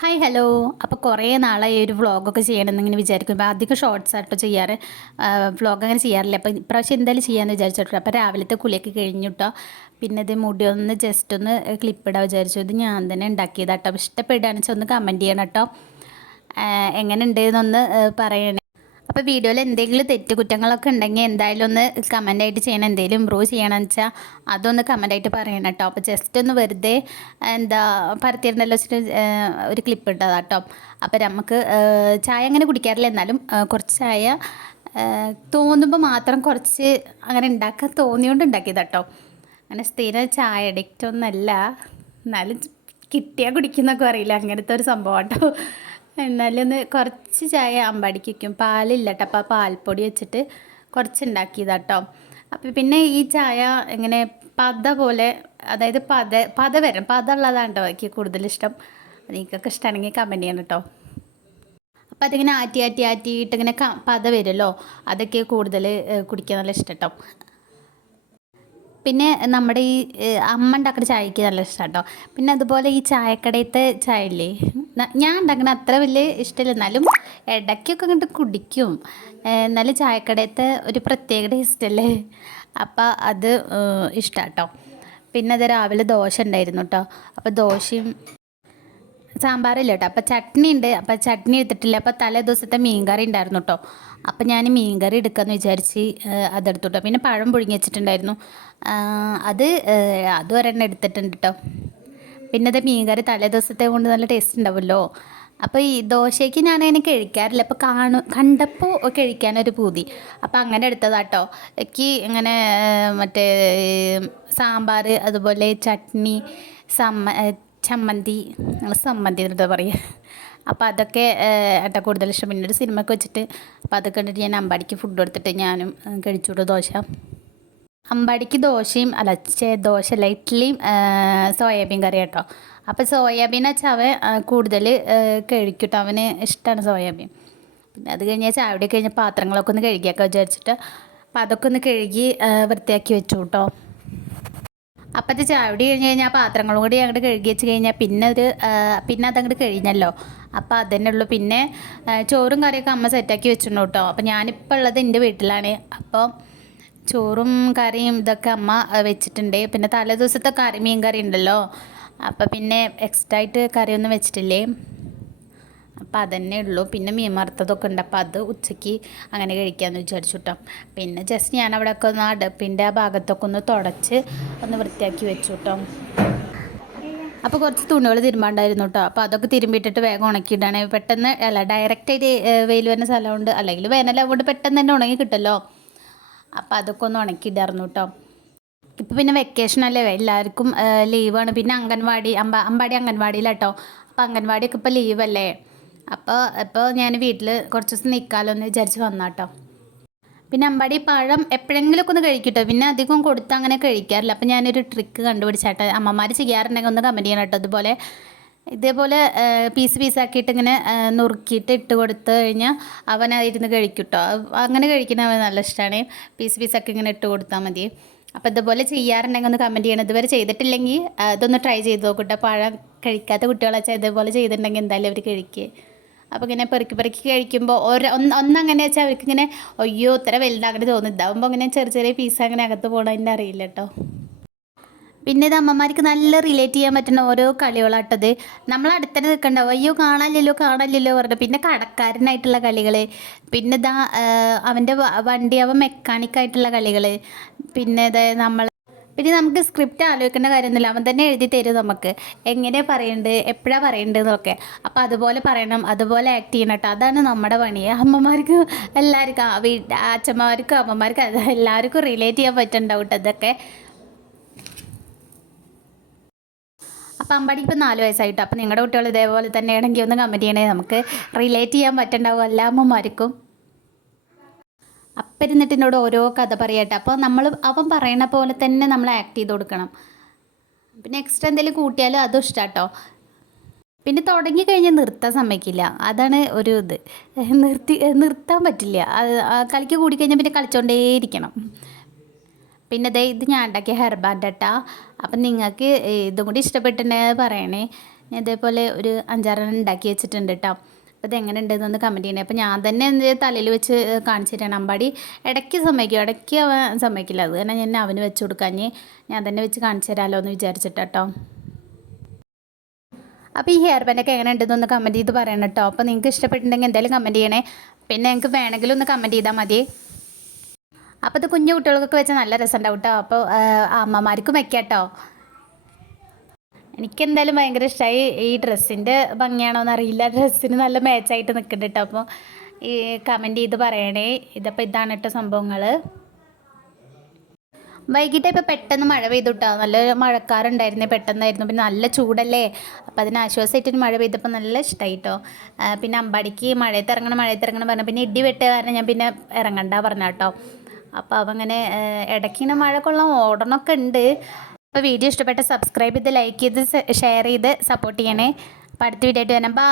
Hi hello. അപ്പോൾ കുറേ നാളായി ഒരു വ്ളോഗൊക്കെ ചെയ്യണമെന്ന് ഇങ്ങനെ വിചാരിക്കും. അപ്പോൾ അധികം ഷോർട്സ് ആട്ടോ ചെയ്യാറ്, വ്ളോഗ് അങ്ങനെ ചെയ്യാറില്ല. അപ്പോൾ ഇപ്രാവശ്യം എന്തായാലും ചെയ്യാമെന്ന് വിചാരിച്ചിട്ടോ. അപ്പോൾ രാവിലത്തെ കുളിയൊക്കെ കഴിഞ്ഞു കേട്ടോ. പിന്നെ ഇത് മുടി ഒന്ന് ജസ്റ്റ് ഒന്ന് ക്ലിപ്പിടാൻ വിചാരിച്ചു. ഇത് ഞാൻ തന്നെ ഉണ്ടാക്കിയതാട്ടോ. അപ്പോൾ ഇഷ്ടപ്പെടുകയാണെന്ന് വെച്ചാൽ ഒന്ന് കമൻറ്റ് ചെയ്യണം കേട്ടോ. എങ്ങനെ ഉണ്ട് എന്നൊന്ന് പറയണേ. അപ്പോൾ വീഡിയോയിൽ എന്തെങ്കിലും തെറ്റുകുറ്റങ്ങളൊക്കെ ഉണ്ടെങ്കിൽ എന്തായാലും ഒന്ന് കമൻ്റായിട്ട് ചെയ്യണം. എന്തെങ്കിലും ഇമ്പ്രൂവ് ചെയ്യണമെന്ന് വെച്ചാൽ അതൊന്ന് കമൻ്റായിട്ട് പറയണം കേട്ടോ. അപ്പോൾ ജസ്റ്റ് ഒന്ന് വെറുതെ എന്താ പരത്തിയിരുന്നല്ലോ വെച്ചിട്ട് ഒരു ക്ലിപ്പ് ഇട്ടതാണ് കേട്ടോ. അപ്പോൾ നമുക്ക് ചായ അങ്ങനെ കുടിക്കാറില്ല, എന്നാലും കുറച്ച് ചായ തോന്നുമ്പോൾ മാത്രം കുറച്ച് അങ്ങനെ ഉണ്ടാക്കാൻ തോന്നിയോണ്ട് ഉണ്ടാക്കിയത് കേട്ടോ. അങ്ങനെ സ്ഥിരം ചായ അഡിക്റ്റ് ഒന്നല്ല, എന്നാലും കിട്ടിയാൽ കുടിക്കുന്നൊക്കെ അറിയില്ല, അങ്ങനത്തെ ഒരു സംഭവം കേട്ടോ. എന്നാലും ഒന്ന് കുറച്ച് ചായ അമ്പാടിക്ക് വയ്ക്കും. പാലില്ല കേട്ടോ, അപ്പോൾ ആ പാൽപ്പൊടി വെച്ചിട്ട് കുറച്ച് ഉണ്ടാക്കിയതാട്ടോ. അപ്പോൾ പിന്നെ ഈ ചായ ഇങ്ങനെ പത പോലെ, അതായത് പത വരും, പത ഉള്ളതാണ് കേട്ടോ എനിക്ക് കൂടുതലിഷ്ടം. നിങ്ങൾക്കൊക്കെ ഇഷ്ടമാണെങ്കിൽ കമൻറ്റ് ചെയ്യണം കേട്ടോ. അപ്പോൾ അതിങ്ങനെ ആറ്റിയിട്ട് ഇങ്ങനെ പത വരുമല്ലോ, അതൊക്കെ കൂടുതൽ കുടിക്കാൻ നല്ല ഇഷ്ടം കേട്ടോ. പിന്നെ നമ്മുടെ ഈ അമ്മ ഉണ്ടാക്കുന്ന ചായക്ക് നല്ല ഇഷ്ടം കേട്ടോ. പിന്നെ അതുപോലെ ഈ ചായക്കടയത്തെ ചായ ഇല്ലേ, ഞാൻ ഉണ്ടാക്കുന്ന അത്ര വലിയ ഇഷ്ടമില്ല, എന്നാലും ഇടയ്ക്കൊക്കെ അങ്ങോട്ട് കുടിക്കും. എന്നാലും ചായക്കടയത്തെ ഒരു പ്രത്യേക ടേസ്റ്റല്ലേ, അപ്പം അത് ഇഷ്ടം കേട്ടോ. പിന്നെ അത് രാവിലെ ദോശ ഉണ്ടായിരുന്നു കേട്ടോ. അപ്പോൾ ദോശയും സാമ്പാറില്ല കേട്ടോ. അപ്പോൾ ചട്നി ഉണ്ട്, അപ്പോൾ ചട്നി എടുത്തിട്ടില്ല. അപ്പോൾ തലേ ദിവസത്തെ മീൻകറി ഉണ്ടായിരുന്നു കേട്ടോ. അപ്പോൾ ഞാൻ മീൻകറി എടുക്കാമെന്ന് വിചാരിച്ച് അതെടുത്തു കേട്ടോ. പിന്നെ പഴം പുഴുങ്ങി വെച്ചിട്ടുണ്ടായിരുന്നു, അത് ഒരെണ്ണം എടുത്തിട്ടുണ്ട് കേട്ടോ. പിന്നെ അത് മീൻകറി തലേ ദിവസത്തെ കൊണ്ട് നല്ല ടേസ്റ്റ് ഉണ്ടാവുമല്ലോ. അപ്പോൾ ഈ ദോശയ്ക്ക് ഞാൻ അതിനെ കഴിക്കാറില്ല, അപ്പോൾ കണ്ടപ്പോൾ കഴിക്കാനൊരു പൂതി, അപ്പോൾ അങ്ങനെ എടുത്തതാട്ടോ. എനിക്ക് ഇങ്ങനെ മറ്റേ സാമ്പാർ, അതുപോലെ ചട്നി, ചമ്മന്തി, സമ്മന്തി എന്നിട്ട് പറയുക. അപ്പോൾ അതൊക്കെ ഏട്ടാ കൂടുതൽ ഇഷ്ടം. പിന്നെ ഒരു സിനിമയൊക്കെ വെച്ചിട്ട് അപ്പോൾ അതൊക്കെ കണ്ടിട്ട് ഞാൻ അമ്പാടിക്ക് ഫുഡ് കൊടുത്തിട്ട് ഞാനും കഴിച്ചു ദോശ. അമ്പാടിക്ക് ദോശയും ദോശയല്ല, ഇഡ്ഡലിയും സോയാബീൻ കറി കേട്ടോ. അപ്പോൾ സോയാബീൻ വെച്ചാൽ അവൻ കൂടുതൽ കഴിക്കട്ടോ, അവന് ഇഷ്ടമാണ് സോയാബീൻ. പിന്നെ അത് കഴിഞ്ഞാൽ ചായയുടെ കഴിഞ്ഞ പാത്രങ്ങളൊക്കെ ഒന്ന് കഴുകിയൊക്കെ വിചാരിച്ചിട്ട് അപ്പോൾ അതൊക്കെ ഒന്ന് കഴുകി വൃത്തിയാക്കി വെച്ചു കേട്ടോ. അപ്പോഴത്തെ ചായടി കഴിഞ്ഞ് കഴിഞ്ഞാൽ പാത്രങ്ങളും കൂടി അങ്ങോട്ട് കഴുകി വെച്ച് കഴിഞ്ഞാൽ പിന്നെ അതങ്ങോട്ട് കഴിഞ്ഞല്ലോ. അപ്പോൾ അതന്നെ ഉള്ളൂ. പിന്നെ ചോറും കറിയൊക്കെ അമ്മ സെറ്റാക്കി വെച്ചിട്ടുണ്ട് കേട്ടോ. അപ്പോൾ ഞാനിപ്പോൾ ഉള്ളത് എൻ്റെ വീട്ടിലാണ്. അപ്പോൾ ചോറും കറിയും ഇതൊക്കെ അമ്മ വെച്ചിട്ടുണ്ട്. പിന്നെ തലേ ദിവസത്തെ മീൻ കറി ഉണ്ടല്ലോ, അപ്പോൾ പിന്നെ എക്സ്ട്രാ ആയിട്ട് കറിയൊന്നും വെച്ചിട്ടില്ലേ, അപ്പോൾ അതന്നെ ഉള്ളൂ. പിന്നെ മീൻ വറുത്തതൊക്കെ ഉണ്ട്, അപ്പോൾ അത് ഉച്ചയ്ക്ക് അങ്ങനെ കഴിക്കാമെന്ന് വിചാരിച്ചു കേട്ടോ. പിന്നെ ജസ്റ്റ് ഞാൻ അവിടെയൊക്കെ ഒന്ന് അടുപ്പിൻ്റെ ആ ഭാഗത്തൊക്കെ ഒന്ന് തുടച്ച് ഒന്ന് വൃത്തിയാക്കി വെച്ചു കേട്ടോ. അപ്പോൾ കുറച്ച് തുണികൾ തിരുമ്പാണ്ടായിരുന്നു കേട്ടോ. അപ്പോൾ അതൊക്കെ തിരുമ്പിയിട്ടിട്ട് വേഗം ഉണക്കിയിട്ടാണ് പെട്ടെന്ന്, അല്ല ഡയറക്റ്റായിട്ട് വെയിൽ വരുന്ന സ്ഥലമുണ്ട്, അല്ലെങ്കിൽ വേനലാവുകൊണ്ട് പെട്ടെന്ന് തന്നെ ഉണങ്ങി കിട്ടുമല്ലോ. അപ്പോൾ അതൊക്കെ ഒന്ന് ഉണക്കിയിട്ടായിരുന്നു കേട്ടോ. ഇപ്പോൾ പിന്നെ വെക്കേഷനല്ലേ, എല്ലാവർക്കും ലീവാണ്. പിന്നെ അമ്പാടി അംഗൻവാടിയിലാട്ടോ. അപ്പോൾ അംഗൻവാടിയൊക്കെ ഇപ്പോൾ ലീവല്ലേ, അപ്പോൾ ഞാൻ വീട്ടിൽ കുറച്ച് ദിവസം നിൽക്കാമല്ലോ എന്ന് വിചാരിച്ച് വന്നാട്ടോ. പിന്നെ അമ്പാടി പഴം എപ്പോഴെങ്കിലുമൊക്കെ ഒന്ന് കഴിക്കട്ടോ, പിന്നെ അധികം കൊടുത്ത് അങ്ങനെ കഴിക്കാറില്ല. അപ്പോൾ ഞാനൊരു ട്രിക്ക് കണ്ടുപിടിച്ചാട്ടോ. അമ്മമാർ ചെയ്യാറുണ്ടെങ്കിൽ ഒന്ന് കമൻറ്റ് ചെയ്യണം കേട്ടോ. ഇതേപോലെ പീസാക്കിയിട്ട് ഇങ്ങനെ നുറുക്കിയിട്ട് ഇട്ട് കൊടുത്തു കഴിഞ്ഞാൽ അവനായിരുന്ന് കഴിക്കും കേട്ടോ. അങ്ങനെ കഴിക്കുന്ന അവൻ നല്ല ഇഷ്ടമാണ്. പീസാക്കി ഇങ്ങനെ ഇട്ട് കൊടുത്താൽ മതി. അപ്പോൾ ഇതുപോലെ ചെയ്യാറുണ്ടെങ്കിൽ ഒന്ന് കമൻറ്റ് ചെയ്യണം. ഇതുവരെ ചെയ്തിട്ടില്ലെങ്കിൽ ഇതൊന്ന് ട്രൈ ചെയ്ത് നോക്കട്ടോ. പഴം കഴിക്കാത്ത കുട്ടികളാച്ചാൽ ഇതേപോലെ ചെയ്തിട്ടുണ്ടെങ്കിൽ എന്തായാലും അവർ കഴിക്കുക. അപ്പോൾ ഇങ്ങനെ പെറുക്കി കഴിക്കുമ്പോൾ ഒന്നങ്ങനെ വെച്ചാൽ അവർക്കിങ്ങനെ അയ്യോ ഇത്ര വലുതാകട്ടെ തോന്നും. ഇതാകുമ്പോൾ ഇങ്ങനെ ചെറിയ പീസ് അങ്ങനെ അകത്ത് പോകണതിൻ്റെ അറിയില്ല കേട്ടോ. പിന്നെ ഇത് അമ്മമാർക്ക് നല്ല റിലേറ്റ് ചെയ്യാൻ പറ്റുന്ന ഓരോ കളികളാട്ടത്. നമ്മൾ അടുത്തന്നെ നിൽക്കണ്ടാവും, അയ്യോ കാണാനില്ലല്ലോ പറഞ്ഞു. പിന്നെ കടക്കാരനായിട്ടുള്ള കളികൾ, പിന്നെ ഇതാ അവൻ്റെ വണ്ടി അവൻ മെക്കാനിക്കായിട്ടുള്ള കളികൾ, പിന്നെ പിന്നെ നമുക്ക് സ്ക്രിപ്റ്റ് ആലോചിക്കേണ്ട കാര്യമൊന്നുമില്ല, അവൻ തന്നെ എഴുതി തരും നമുക്ക് എങ്ങനെയാണ് പറയേണ്ടത്, എപ്പോഴാണ് പറയേണ്ടത് എന്നൊക്കെ. അപ്പോൾ അതുപോലെ പറയണം, അതുപോലെ ആക്ട് ചെയ്യണം കേട്ടോ. അതാണ് നമ്മുടെ പണി. അമ്മമാർക്ക് എല്ലാവർക്കും, അച്ഛന്മാർക്കും അമ്മമാർക്കും എല്ലാവർക്കും റിലേറ്റ് ചെയ്യാൻ പറ്റുന്നുണ്ടാവും കേട്ടോ ഇതൊക്കെ. അപ്പോൾ അമ്പാടിക്ക് ഇപ്പോൾ 4 വയസ്സായിട്ടോ. അപ്പോൾ നിങ്ങളുടെ കുട്ടികൾ ഇതേപോലെ തന്നെയാണെങ്കിൽ ഒന്ന് കമൻറ്റ് ചെയ്യണേ, നമുക്ക് റിലേറ്റ് ചെയ്യാൻ പറ്റുന്നുണ്ടാവും എല്ലാ അമ്മമാർക്കും. അപ്പം ഇരുന്നിട്ട് എന്നോട് ഓരോ കഥ പറയട്ടെ. അപ്പോൾ അവൻ പറയണ പോലെ തന്നെ നമ്മൾ ആക്ട് ചെയ്ത് കൊടുക്കണം. പിന്നെ എക്സ്ട്രാ എന്തെങ്കിലും കൂട്ടിയാലും അതും ഇഷ്ടം കേട്ടോ. പിന്നെ തുടങ്ങിക്കഴിഞ്ഞാൽ നിർത്താൻ സമ്മതിക്കില്ല, അതാണ് ഒരു ഇത്. നിർത്താൻ പറ്റില്ല, കളിക്ക് കൂടിക്കഴിഞ്ഞാൽ പിന്നെ കളിച്ചുകൊണ്ടേയിരിക്കണം. പിന്നെ ഇത് ഞാൻ ഉണ്ടാക്കിയ ഹെയർ ബാൻഡ് കേട്ടോ. അപ്പം നിങ്ങൾക്ക് ഇതും കൂടി ഇഷ്ടപ്പെട്ടിട്ടുണ്ടെങ്കിൽ പറയണേ. ഞാൻ ഇതേപോലെ ഒരു 5-6 ഉണ്ടാക്കി വെച്ചിട്ടുണ്ട് കേട്ടോ. അപ്പോൾ ഇതെങ്ങനെ ഉണ്ടെന്നൊന്ന് കമൻറ്റ് ചെയ്യണേ. അപ്പോൾ ഞാൻ തന്നെ എന്ത് തലയിൽ വെച്ച് കാണിച്ചു തരാണ്. അമ്പാടി ഇടയ്ക്ക് സമ്മതിക്കും, ഇടയ്ക്ക് അവൻ സമ്മതിക്കില്ല. അത് കാരണം ഞാൻ അവന് വെച്ച് കൊടുക്കാഞ്ഞ് ഞാൻ തന്നെ വെച്ച് കാണിച്ചു തരാമല്ലോ എന്ന് വിചാരിച്ചിട്ടോ. അപ്പോൾ ഈ ഹെയർ ബാൻഡൊക്കെ എങ്ങനെ ഉണ്ടെന്നൊന്ന് കമൻറ്റ് ചെയ്ത് പറയണം കേട്ടോ. അപ്പോൾ നിങ്ങൾക്ക് ഇഷ്ടപ്പെട്ടിട്ടുണ്ടെങ്കിൽ എന്തായാലും കമൻറ്റ് ചെയ്യണേ. പിന്നെ നിങ്ങൾക്ക് വേണമെങ്കിലും ഒന്ന് കമൻറ്റ് ചെയ്താൽ മതി. അപ്പോൾ ഇത് കുഞ്ഞു കുട്ടികൾക്കൊക്കെ വെച്ചാൽ നല്ല രസമുണ്ടാവും കേട്ടോ. അപ്പോൾ അമ്മമാർക്കും വെക്കാം കേട്ടോ. എനിക്കെന്തായാലും ഭയങ്കര ഇഷ്ടമായി. ഈ ഡ്രസ്സിൻ്റെ ഭംഗിയാണോ എന്നറിയില്ല, ഡ്രസ്സിന് നല്ല മാച്ചായിട്ട് നിൽക്കുന്നുണ്ട് കേട്ടോ. അപ്പോൾ ഈ കമൻറ്റ് ചെയ്ത് പറയണേ. ഇതിപ്പോൾ ഇതാണ് കേട്ടോ സംഭവങ്ങൾ. വൈകിട്ട് ഇപ്പോൾ പെട്ടെന്ന് മഴ പെയ്തു കേട്ടോ. നല്ല മഴക്കാറുണ്ടായിരുന്നേ, പെട്ടെന്നായിരുന്നു. പിന്നെ നല്ല ചൂടല്ലേ, അപ്പോൾ അതിന് ആശ്വാസമായിട്ട് മഴ പെയ്തപ്പോൾ നല്ല ഇഷ്ടമായി കേട്ടോ. പിന്നെ അമ്പാടിക്ക് മഴയത്ത് ഇറങ്ങണം പറഞ്ഞു. പിന്നെ ഇടി വെട്ടുക കാരണം ഞാൻ പിന്നെ ഇറങ്ങണ്ട പറഞ്ഞ കേട്ടോ. അപ്പോൾ അവങ്ങനെ ഇടയ്ക്കിങ്ങനെ മഴ കൊള്ളാൻ ഓടണമൊക്കെ ഉണ്ട്. അപ്പോൾ വീഡിയോ ഇഷ്ടപ്പെട്ട സബ്സ്ക്രൈബ് ചെയ്ത് ലൈക്ക് ചെയ്ത് ഷെയർ ചെയ്ത് സപ്പോർട്ട് ചെയ്യണേ. അപ്പോൾ അടുത്ത വീഡിയോ ആയിട്ട് വരാം. ബൈ.